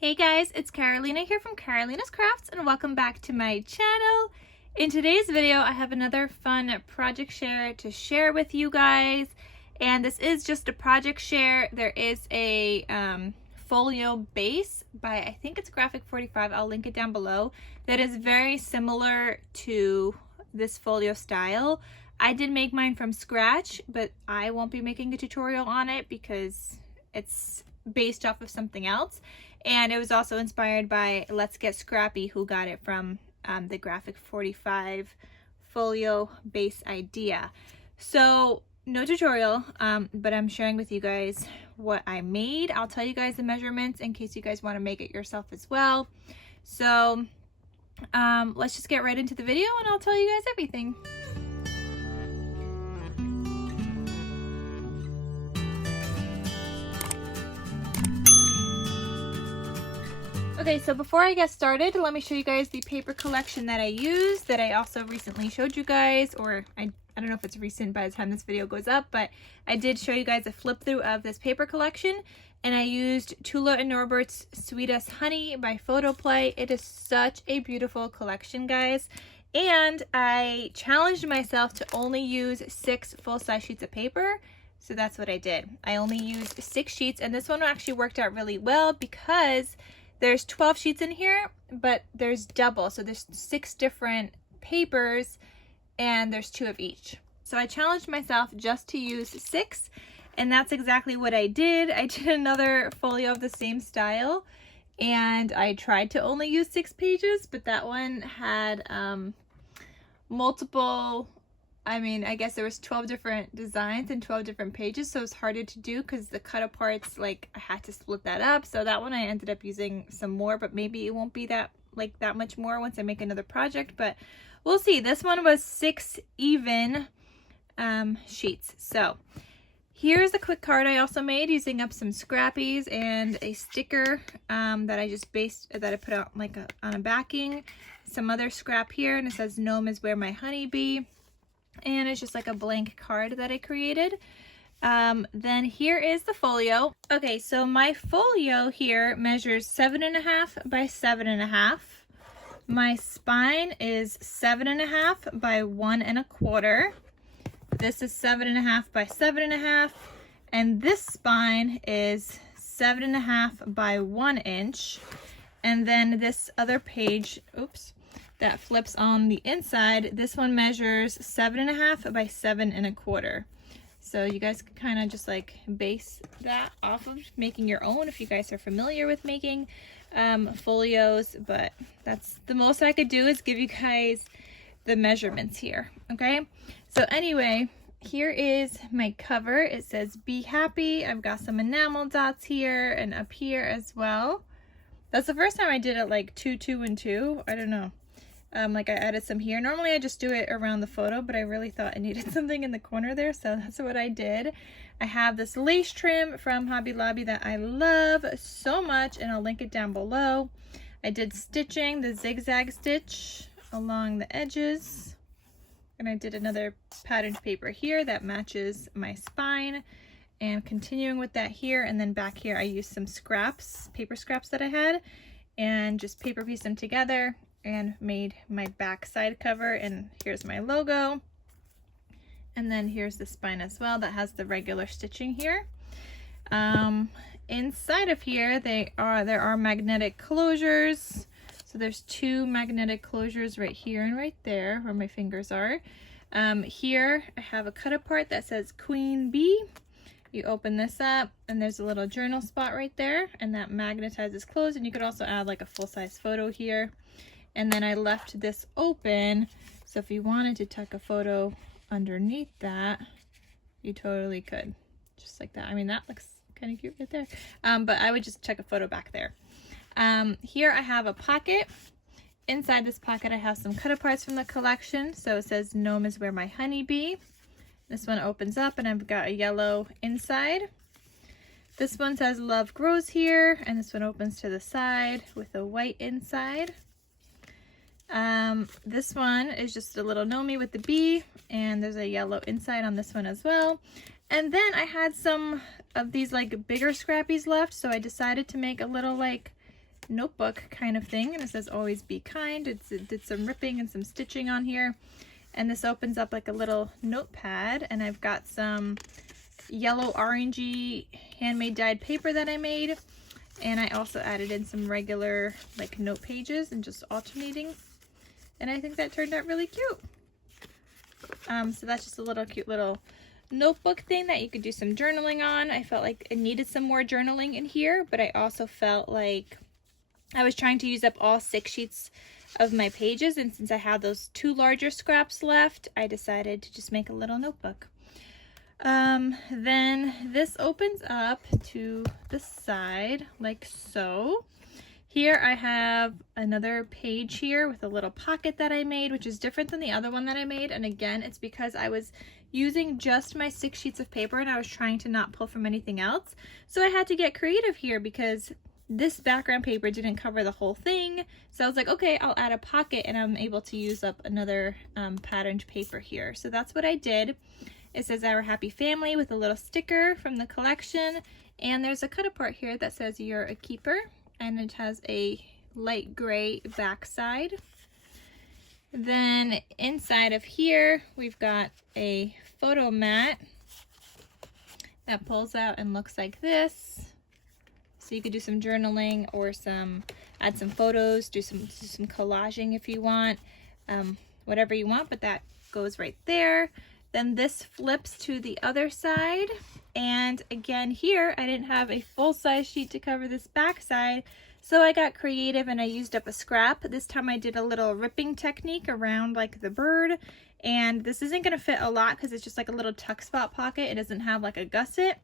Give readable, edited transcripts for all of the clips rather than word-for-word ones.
Hey guys, it's Carolina here from KarolinasKrafts and welcome back to my channel. In today's video, I have another fun project share to share with you guys. And this is just a project share. There is a folio base by, I think it's Graphic 45, I'll link it down below, that is very similar to this folio style. I did make mine from scratch, but I won't be making a tutorial on it because it's based off of something else. And it was also inspired by Let's Get Scrappy, who got it from the Graphic 45 folio base idea. So no tutorial, but I'm sharing with you guys what I made. I'll tell you guys the measurements in case you guys want to make it yourself as well. So let's just get right into the video and I'll tell you guys everything. Okay, so before I get started, let me show you guys the paper collection that I used that I also recently showed you guys, or I don't know if it's recent by the time this video goes up, but I did show you guys a flip through of this paper collection, and I used Tula and Norbert's Sweet as Honey by Photoplay. It is such a beautiful collection, guys, and I challenged myself to only use 6 full-size sheets of paper, so that's what I did. I only used 6 sheets, and this one actually worked out really well because there's 12 sheets in here, but there's double. So there's 6 different papers and there's 2 of each. So I challenged myself just to use 6, and that's exactly what I did. I did another folio of the same style and I tried to only use 6 pages, but that one had multiple, I guess there was 12 different designs and 12 different pages, so it's harder to do because the cut aparts, like, I had to split that up. So that one I ended up using some more, but maybe it won't be that much more once I make another project, but we'll see. This one was 6 even sheets. So here's a quick card I also made using up some scrappies and a sticker that I just that I put out on a backing, some other scrap here, and it says "Gnome is where my honey be." And it's just like a blank card that I created. Then here is the folio. Okay, so my folio here measures 7.5 by 7.5. My spine is 7.5 by 1 1/4. This is 7.5 by 7.5, and this spine is 7.5 by 1 inch. And then this other page, that flips on the inside, this one measures 7.5 by 7 1/4. So you guys can kind of just like base that off of making your own if you guys are familiar with making folios, but that's the most I could do is give you guys the measurements here. Okay, so anyway, here is my cover. It says "Be Happy." I've got some enamel dots here and up here as well. That's the first time I did it like 2, 2, and 2. I don't know. Like I added some here. Normally I just do it around the photo, but I really thought I needed something in the corner there, so that's what I did. I have this lace trim from Hobby Lobby that I love so much, and I'll link it down below. I did stitching, the zigzag stitch along the edges, and I did another patterned paper here that matches my spine, and continuing with that here, and then back here I used some scraps, paper scraps that I had, and just paper pieced them together and made my back side cover. And here's my logo, and then here's the spine as well that has the regular stitching here. Inside of here there are magnetic closures. So there's 2 magnetic closures right here and right there where my fingers are. Here I have a cut apart that says Queen Bee. You open this up and there's a little journal spot right there, and that magnetizes closed, and you could also add like a full-size photo here. And then I left this open, so if you wanted to tuck a photo underneath that, you totally could, just like that. I mean, that looks kind of cute right there, but I would just tuck a photo back there. Here I have a pocket. Inside this pocket I have some cut aparts from the collection. So it says "Gnome is where my honey be." This one opens up and I've got a yellow inside. This one says "Love grows here," and this one opens to the side with a white inside. This one is just a little gnomey with the bee, and there's a yellow inside on this one as well. And then I had some of these like bigger scrappies left, so I decided to make a little like notebook kind of thing, and it says always be kind. It did some ripping and some stitching on here, and this opens up like a little notepad, and I've got some yellow orangey handmade dyed paper that I made, and I also added in some regular like note pages and just alternating, and I think that turned out really cute. So that's just a little cute little notebook thing that you could do some journaling on. I felt like it needed some more journaling in here, but I also felt like I was trying to use up all 6 sheets of my pages, and since I had those 2 larger scraps left, I decided to just make a little notebook. Then this opens up to the side like so. Here I have another page here with a little pocket that I made, which is different than the other one that I made, and again, it's because I was using just my 6 sheets of paper and I was trying to not pull from anything else. So I had to get creative here because this background paper didn't cover the whole thing. So I was like, okay, I'll add a pocket, and I'm able to use up another patterned paper here. So that's what I did. It says Our Happy Family with a little sticker from the collection, and there's a cut apart here that says You're a Keeper, and it has a light gray backside. Then inside of here we've got a photo mat that pulls out and looks like this. So you could do some journaling or add some photos, do some collaging if you want, whatever you want, but that goes right there. Then this flips to the other side, and again here I didn't have a full-size sheet to cover this back side, so I got creative and I used up a scrap. This time I did a little ripping technique around like the bird, and this isn't going to fit a lot because it's just like a little tuck spot pocket. It doesn't have like a gusset,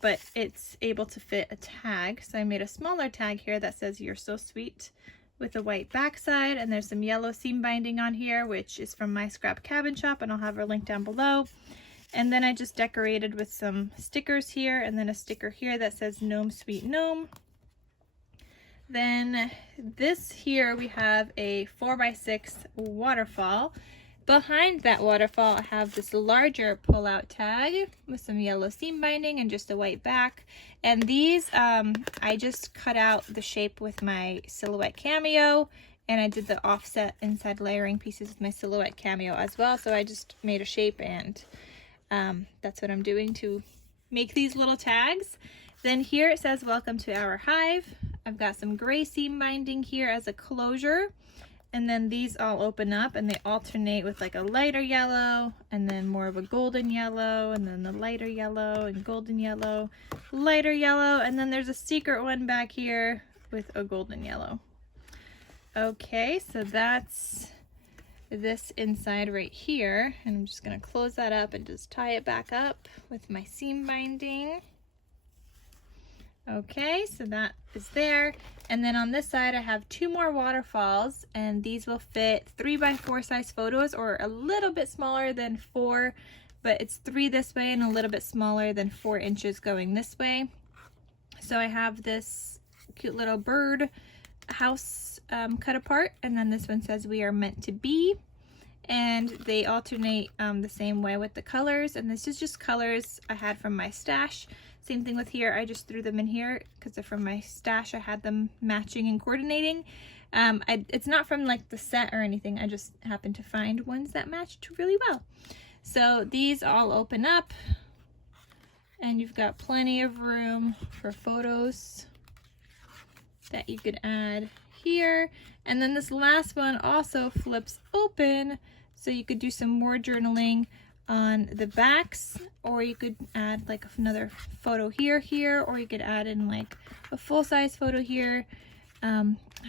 but it's able to fit a tag. So I made a smaller tag here that says You're So Sweet with a white backside, and there's some yellow seam binding on here, which is from my scrap cabin shop, and I'll have her link down below. And then I just decorated with some stickers here, and then a sticker here that says Gnome Sweet Gnome. Then this here we have a 4x6 waterfall. Behind that waterfall I have this larger pull-out tag with some yellow seam binding and just a white back. And these I just cut out the shape with my Silhouette Cameo, and I did the offset inside layering pieces with my Silhouette Cameo as well. So I just made a shape, and that's what I'm doing to make these little tags. Then here it says Welcome to Our Hive. I've got some gray seam binding here as a closure, and then these all open up and they alternate with like a lighter yellow and then more of a golden yellow, and then the lighter yellow and golden yellow, lighter yellow, and then there's a secret one back here with a golden yellow. Okay, so that's this inside right here, and I'm just going to close that up and just tie it back up with my seam binding. Okay, so that is there. And then on this side I have 2 more waterfalls, and these will fit 3x4 size photos, or a little bit smaller than 4, but it's 3 this way and a little bit smaller than 4 inches going this way. So I have this cute little bird house cut apart, and then this one says We Are Meant to Be, and they alternate the same way with the colors, and this is just colors I had from my stash. Same thing with here, I just threw them in here because they're from my stash. I had them matching and coordinating. It's not from like the set or anything, I just happened to find ones that matched really well. So these all open up, and you've got plenty of room for photos that you could add here. And then this last one also flips open, so you could do some more journaling on the backs, or you could add like another photo here, or you could add in like a full-size photo here,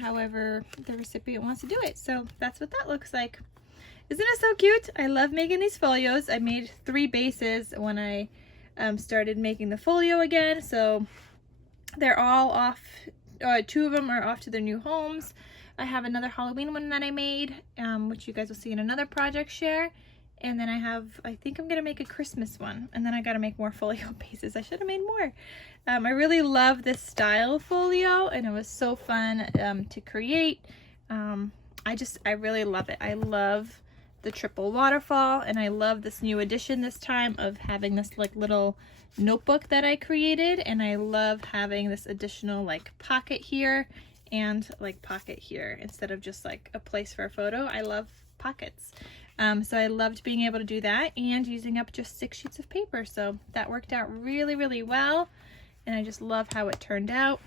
however the recipient wants to do it. So that's what that looks like. Isn't it so cute? I love making these folios. I made 3 bases when I started making the folio again, so they're all off. 2 of them are off to their new homes. I have another Halloween one that I made, which you guys will see in another project share. And then I think I'm gonna make a Christmas one, and then I gotta make more folio bases. I should have made more. I really love this style of folio, and it was so fun to create. I really love it. I love the triple waterfall, and I love this new addition this time of having this like little notebook that I created, and I love having this additional like pocket here and like pocket here instead of just like a place for a photo. I love pockets. So I loved being able to do that and using up just 6 sheets of paper. So that worked out really, really well. And I just love how it turned out.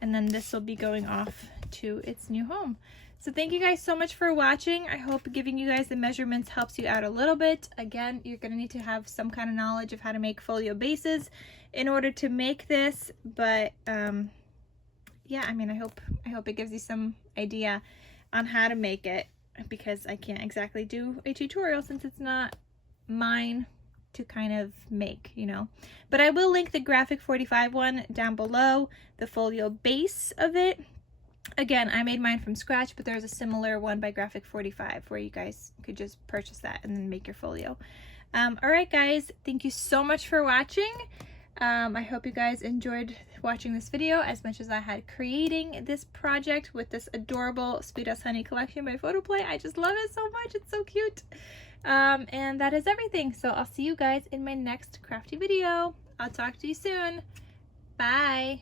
And then this will be going off to its new home. So thank you guys so much for watching. I hope giving you guys the measurements helps you out a little bit. Again, you're going to need to have some kind of knowledge of how to make folio bases in order to make this. But yeah, I mean, I hope it gives you some idea on how to make it, because I can't exactly do a tutorial since it's not mine to kind of make, you know. But I will link the Graphic 45 one down below, the folio base of it. Again, I made mine from scratch, but there's a similar one by Graphic 45 where you guys could just purchase that and then make your folio. Alright guys, thank you so much for watching. I hope you guys enjoyed watching this video as much as I had creating this project with this adorable Sweet as Honey collection by Photoplay. I just love it so much. It's so cute. And that is everything. So I'll see you guys in my next crafty video. I'll talk to you soon. Bye.